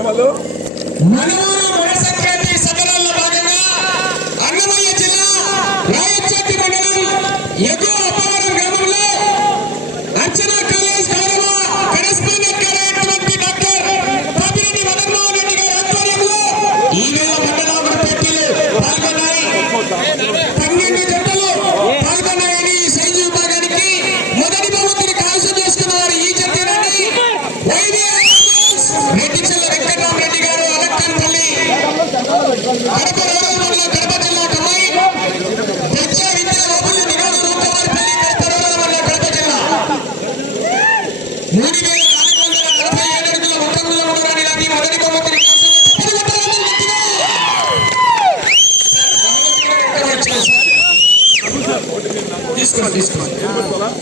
కార్యక్రమాలు మనూరు వన సంక్రాంతి సభలలో భాగంగా అన్నమయ్య జిల్లా రాయచోటి మండలం ఎగువ అప్పవరం గ్రామంలో అర్చనా కాలేజ్ గౌరవ కరెస్పాండెంట్ గారు అయినటువంటి డాక్టర్ పాపిరెడ్డి మదన్మోహన్ రెడ్డి గారి ఆధ్వర్యంలో ఈ వేళ మండల పోటీలు పాల్గొన్నాయి పన్నెండు జట్లు పాల్గొన్నాయని ఈ సైజు విభాగానికి మొదటి బహుమతిని కైవసం చేసుకున్న వారు ఈ జట్టేనండి రెడ్డిచెల్ల వెంకటరామరెడ్డి గారు అలక్కన్పల్లి కడప రోడ్డు మండలం కడప జిల్లా కమ్మాయి పెద్ద విద్యా బాబులు నిగాడు రూపవారిపల్లి కడప రోడ్డు మండలం కడప జిల్లా మూడు వేల నాలుగు వందల నలభై ఏడు అడుగుల ఒక్కంగుల ఉండడానికి నాకు ఈ మొదటి బహుమతిని కైవసం చేసుకున్న గట్టిగా గట్టిగా. సార్, బహుమతి కూడా ఎక్కడ వచ్చింది సార్? తీసుకోండి తీసుకోండి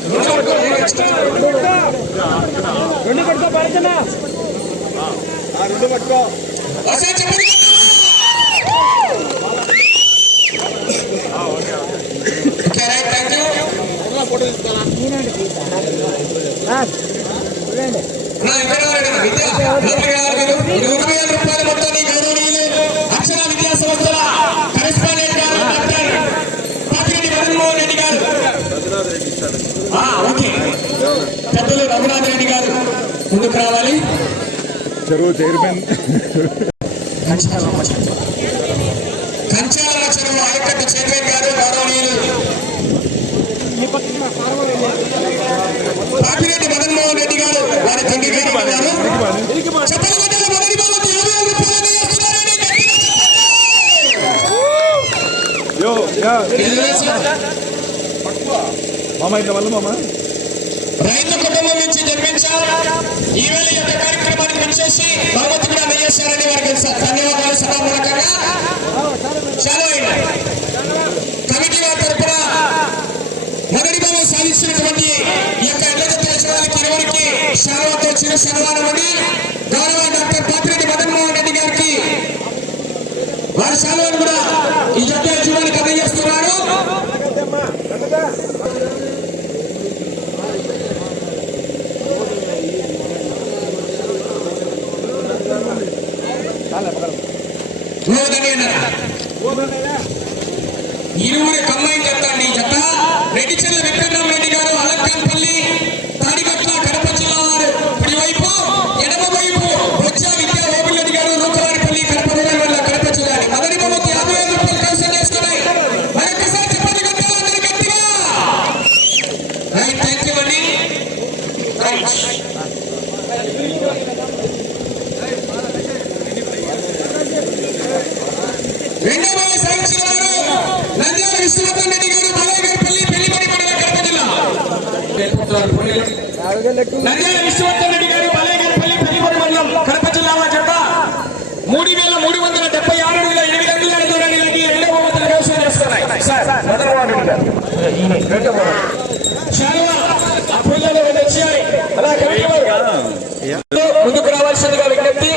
రెండు కొడుకో పరిచనా ఆ రెండు పట్టుకో ఒకసారి చెప్పండి ఓకే రైట్ థ్యాంక్ యూ నా వెంకటరామరెడ్డి అన్న, విద్య నలభై ఆరు వేలు ఇరవై వేల రూపాయల మొత్తాన్ని గౌరవనీయులు అక్షర విద్యా సంస్థల కరెస్పాండెంట్ గారు డాక్టర్ పాపిరెడ్డి రెడ్డి గారు ఓకే. పెద్దలు రఘునాథ్ రెడ్డి గారు. ముందుకు రావాలి? చెరువు చైర్మన్. కంచాలమ్మ చెరువు ఆయకట్టు చైర్మన్ గారు గౌరవనీయులు. పాపిరెడ్డి మదన్మోహన్ రెడ్డి గారు వారి తండ్రి గారు చెప్పండి. మామ ఇంత వల్ల మామ? రైతు కుటుంబం నుంచి జన్మించారు. ఈవేళ ఈ యొక్క కార్యక్రమానికి పనిచేసి బహుమతి కూడా అందజేశారని వారికి ధన్యవాదాలు సభామూలకంగా చాలా కమిటీ వారి తరఫున మొదటి భావం సాధించినటువంటి ఈ యొక్క ఎడ్ల జత ఇరువురికి శాలవాతో చిరు సన్మానం అని గౌరవ డాక్టర్ పాత్రెడ్డి మదన్మోహన్ రెడ్డి గారికి వారి శాలవాన్ని కూడా ఈ జత యజమానికి అందజేస్తున్నారు. ಹೋದನೇನ ಇರುವರೆ ಕಮ್ಮಿ నంద్యాల విశ్వనాథన్ రెడ్డి గారు బాలయ్యగారిపల్లి పెళ్ళిపడి మండలం కడప జిల్లా జత. మూడు వేల మూడు వందల డెబ్బై ఆరు వేల ఎనిమిది వందల దూరాన్ని లాగి రెండో బహుమతులు కైవసం చేసుకున్నాయి సార్ చాలా అప్పుల్లో వచ్చాయి అలా ముందుకు రావాల్సిందిగా విజ్ఞప్తి.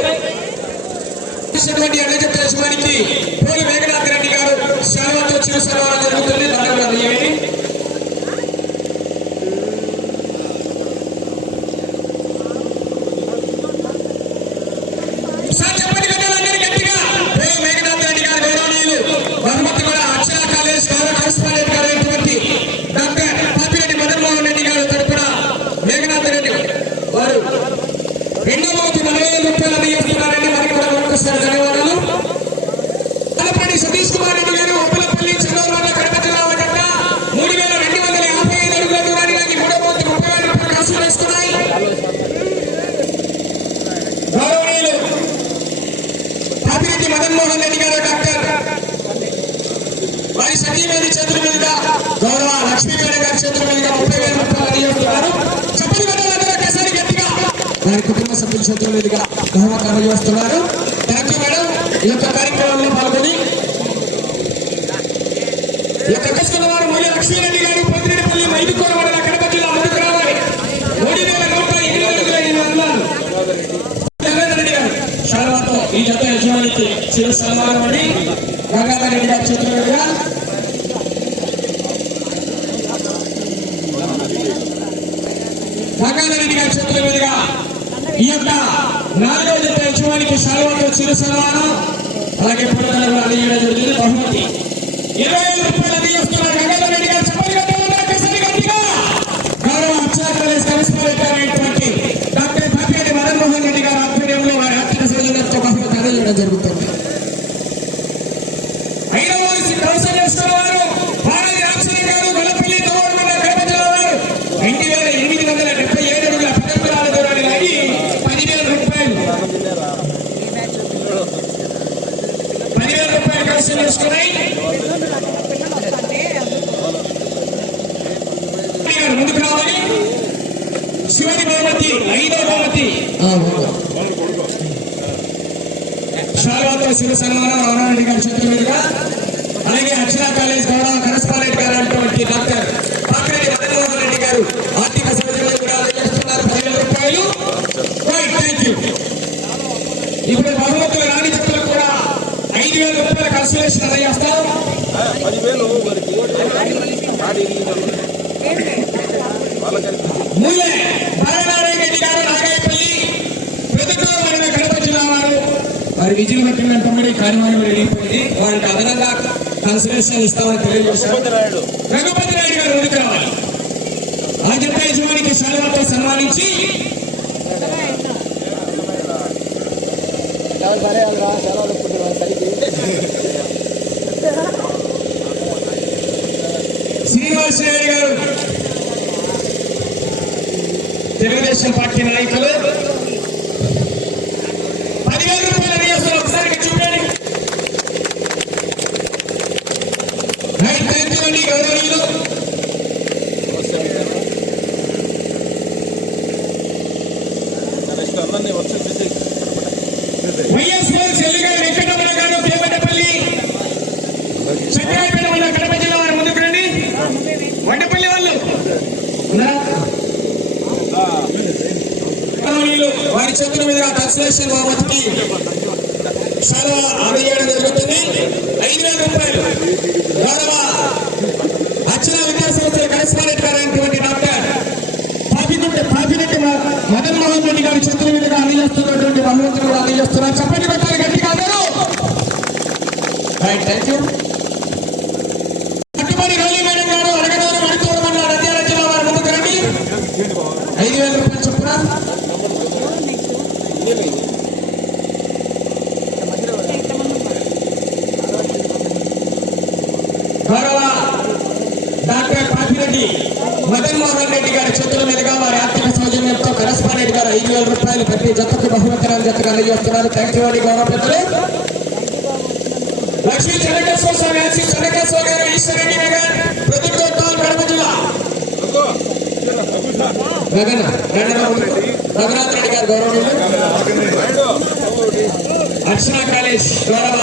ఇచ్చినటువంటి ఎన్నికల యజమానికి పోలి మేఘనాథ్ రెడ్డి గారు సేవతో చిరు సన్మానం జరుగుతుంది. ధన్యవాదాలు తెలియండి సార్ చెప్పండి కదా అందరికీ గట్టిగా పోలి మేఘనాథ్ రెడ్డి గారు గౌరవనీయులు బహుమతి కూడా అక్షర కాలేజ్ గౌరవ కరెస్పాండెంట్ గారు అయినటువంటి డాక్టర్ పాపిరెడ్డి మదన్మోహన్ రెడ్డి గారు తరపున మేఘనాథ్ రెడ్డి వారు రెండో బహుమతి నలభై ఐదు రూపాయలు అందజేస్తున్నారని వారికి కూడా మరొకసారి ధన్యవాదాలు తలపల్లి సతీష్ కుమార్ రెడ్డి గారు ఉప్పలపల్లి చంద్రబాబు కడప జిల్లా వాటంగా మూడు వేల రెండు వందల యాభై ఐదు అడుగుల దూరానికి మూడో బహుమతి ముప్పై వేల రూపాయలు కైవసం చేసుకున్నాయి గౌరవనీయులు జగన్మోహన్ రెడ్డి గారు డాక్టర్ వారి సతీమణి చేతుల మీదుగా గౌరవ లక్ష్మీ గారి చేతుల మీదుగా ముప్పై వేల రూపాయలు అందజేస్తున్నారు చెప్పని వెళ్ళాలంటే ఒకసారి గట్టిగా. వారి కుటుంబ సభ్యుల చేతుల మీదుగా బహుమతి అందజేస్తున్నారు థ్యాంక్ యూ మేడం ఈ యొక్క కార్యక్రమంలో పాల్గొని ఈ యొక్క కసుకున్న వారు మళ్ళీ లక్ష్మీరెడ్డి గారు పొద్దునేపల్లి మైదుకోర మండల కడప జిల్లా ముందుకు రావాలి మూడు వేల నూట ఎనిమిది అడుగుల ఎనిమిది వందలు జగన్ రెడ్డి గారు శాలవాతో ఈ జత యజమానికి అని గంగాధర్ రెడ్డి గారి చేతుల మీదుగా గంగాధర్ రెడ్డి మీదుగా ఈ యొక్క నాలుగో జత యజమానికి శాలువాతో చిరు సన్మానం అలాగే పుట్టలు కూడా అందజేయడం జరిగింది. బహుమతి ఇరవై ఐదు రూపాయలు అందజేస్తున్నారు గంగాధర్ రెడ్డి గారు. గౌరవ డాక్టర్ పాపిరెడ్డి మదన్మోహన్ రెడ్డి ఆధ్వర్యంలో వారి ఆర్థిక సౌజన్యంతో బహుమతి అందజేయడం జరుగుతుంది ఐదవ వయసు కౌన్సిల్ చేస్తున్న వారు భారతి రామచంద్ర గారు గొల్లపల్లి గౌరవ కడప జిల్లా వారు రెండు వేల ఎనిమిది వందల డెబ్బై ఏడు అడుగుల పదకొండు దూరాన్ని లాగి పదివేల రూపాయలు పదివేల రూపాయలు కౌన్సిల్ చేసుకున్నాయి గారు ముందుకు రావాలి శివని బహుమతి బహుమతి శారవతో శివ సన్మానం రామారెడ్డి గారి చేతుల మీదుగా. అలాగే అక్షర కాలేజ్ గౌరవ కరస్పాండెంట్ గారు అయినటువంటి డాక్టర్ పాపిరెడ్డి మదన్మోహన్ రెడ్డి గారు ఆర్థిక సౌజన్యం కూడా అందజేస్తున్నారు. పదివేల రూపాయలు. రైట్ థ్యాంక్ యూ ఇప్పుడు బహుమతులు రాణి చెప్పులకు కూడా ఐదు వేల రూపాయల కన్సలేషన్ అందజేస్తాం. ముల్లె బాలనారాయణ రెడ్డి గారు నాగాయపల్లి ప్రతికూల మండల కడప జిల్లా వారు వారి విజయం పట్టిన తొమ్మిది కార్యక్రమం వెళ్ళిపోయింది వారికి అదనంగా కన్సలేషన్ ఇస్తామని తెలియజేశారు. రఘుపతి నాయుడు. గారు ముందుకు రావాలి. ఆ జత యజమానికి శాలువాతో సన్మానించి శ్రీనివాస్ నాయుడు గారు. తెలుగుదేశం పార్టీ నాయకులు పదివేల రూపాయల నియోజకవర్గం ఒకసారి చూడండి రైట్ థ్యాంక్ యూ అండి గౌరవనీయులు నెక్స్ట్ అందరినీ వర్షం చేసి వైఎస్ఆర్ చెల్లిగా వెంకటరమణ గారు దేవటపల్లి చక్రాయపేట వల్ల కడప జిల్లా వారు ముందుకు రండి వండపల్లి వాళ్ళు ఉన్నారా? గౌరవనీయులు వారి చేతుల మీద కన్సలేషన్ బాబతికి సెలవు అందజేయడం జరుగుతుంది. ఐదు వేల రూపాయలు. గౌరవ అక్షర విద్యాసంస్థల కరెస్పాండెంట్ గారైనటువంటి డాక్టర్ పాపినట్టు పాపినట్టు మదన్ మోహన్ రెడ్డి గారి చేతుల మీదుగా అందజేస్తున్నటువంటి బహుమతులు కూడా అందజేస్తున్నారు చెప్పండి పెట్టాలి గట్టిగా అందరూ. థ్యాంక్ యూ కట్టుబడి రోలి మేడం గారు అడగదారు మడుకోవడం నంద్యాల జిల్లా వారు ముందుకు రండి ఐదు వేల రూపాయలు చొప్పున గౌరవ రెడ్డి పాపిరెడ్డి మదన్ మోహన్ రెడ్డి గారి చేతుల మీదుగా వారి ఆర్థిక సౌజన్యంతో కరస్పాండెంట్ గారు ఐదు వేల రూపాయలు ప్రతి జతకు బహుమతులను జతకు అందజేస్తున్నారు. థ్యాంక్ యూ అండి గౌరవ పెద్దలు లక్ష్మీ చెనకేశ్వర స్వామి శ్రీ చెనకేశ్వర గారు ఈశ్వరెడ్డి నగర్ ప్రతికూల కడప జిల్లా. గగన్ రఘునాథ్ రెడ్డి గారు గౌరవనీయులు. అర్చన కాలేజ్ గౌరవ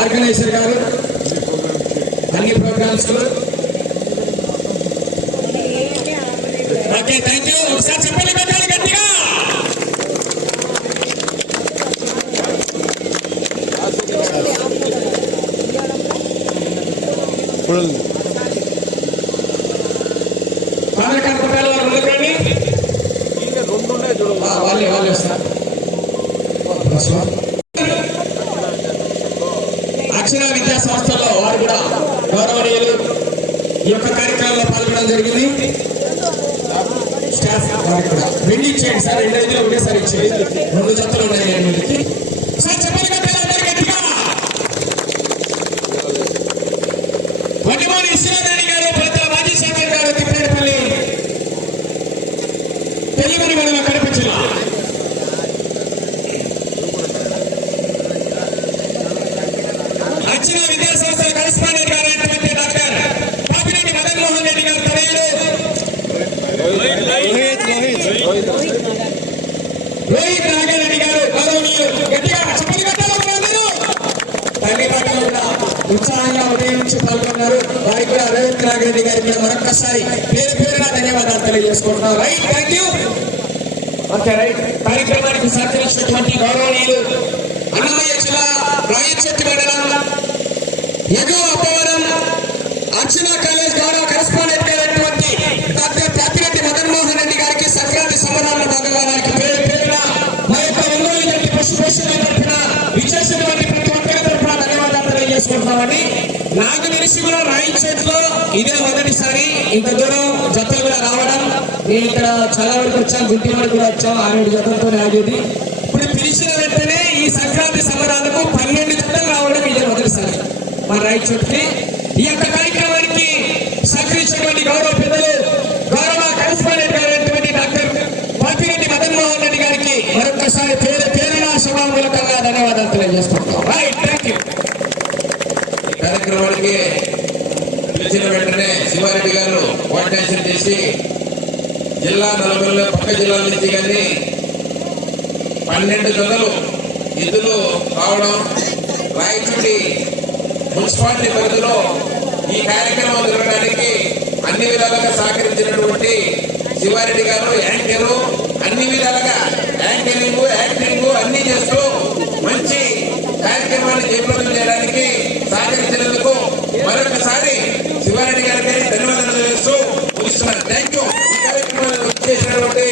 ఆర్గనైజర్ గారు. అన్ని ప్రోగ్రామ్స్ ఓకే థ్యాంక్ యూ ఒకసారి చెప్పండి పెట్టాలి గట్టిగా. వాళ్ళే వాళ్ళే వస్తారు. అక్షర విద్యా సంస్థల్లో వారు కూడా గౌరవనీయులు ఈ యొక్క కార్యక్రమంలో పాల్గొనడం జరిగింది. స్టాఫ్ రెండు ఇచ్చేయండి సార్ రెండు ఐదులో ఒకేసారి ఇచ్చేయండి. రెండు జతలు ఉన్నాయి రెండింటికి సార్ చెప్పాలి గారు మాజీ గారు మనం కడప జిల్లా అచ్చిన విద్యా సంస్థల కరెస్పాండెంట్ గారు అయినటువంటి డాక్టర్ పాపిరెడ్డి మదన్ మోహన్ రెడ్డి గారు తనయుడు రోహిత్ నాగారెడ్డి గారు గౌరవనీయులు గట్టిగా చెప్పలు కట్టాలి అందరూ తల్లి పాటలు కూడా ఉత్సాహంగా ఉదయం నుంచి పాల్గొన్నారు. వారికి కూడా రోహిత్ నాగారెడ్డి గారికి మరొకసారి పేరు పేరుగా ధన్యవాదాలు తెలియజేసుకుంటున్నాం. Right thank you okay right. కార్యక్రమానికి సహకరించినటువంటి గౌరవనీయులు అన్నమయ్య జిల్లా రాయచెట్టి మండలం ఎగువ అప్పవరం అర్చన కాలేజ్ గౌరవ కరెస్పాండెంట్ అయినటువంటి డాక్టర్ పాపిరెడ్డి మదన్మోహన్ రెడ్డి గారికి సంక్రాంతి సంబరాల్లో భాగంగా వారికి పేరు పేరు విశేషమైన పశు విశేషటువంటి ప్రతి ఒక్కరి తరఫున ధన్యవాదాలు కాబట్టి నాకు తెలిసి కూడా రైట్ సైడ్లో ఇదే మొదటిసారి ఇంత దూరం జతలు కూడా రావడం. నేను ఇక్కడ చాలా వరకు వచ్చాను గుంటి వరకు కూడా వచ్చాం ఆరేడు జతలతో ఆగేది. ఇప్పుడు పిలిచిన వెంటనే ఈ సంక్రాంతి సంబరాలకు పన్నెండు జతలు రావడం ఇదే మొదటిసారి మన రైట్ చుట్టుకి ఈ యొక్క కార్యక్రమానికి సహకరించినటువంటి గౌరవ కార్యక్రమానికి పిలిచిన వెంటనే శివారెడ్డి గారు కోఆర్డినేషన్ చేసి జిల్లా నలుగురులో పక్క జిల్లాల నుంచి కానీ పన్నెండు జతలు ఎద్దులు రావడం రాయచూడి మున్సిపాలిటీ పరిధిలో ఈ కార్యక్రమం జరగడానికి అన్ని విధాలుగా సహకరించినటువంటి శివారెడ్డి గారు యాంకరు అన్ని విధాలుగా యాంకరింగ్ యాక్టింగ్ అన్ని చేస్తూ మంచి కార్యక్రమాన్ని చేపట్టడం చేయడానికి మరొకసారి శివారెడ్డి గారికి ధన్యవాదాలు చేస్తూ ముగిస్తున్నాను. థ్యాంక్ యూ ఈ కార్యక్రమాన్ని చేసినటువంటి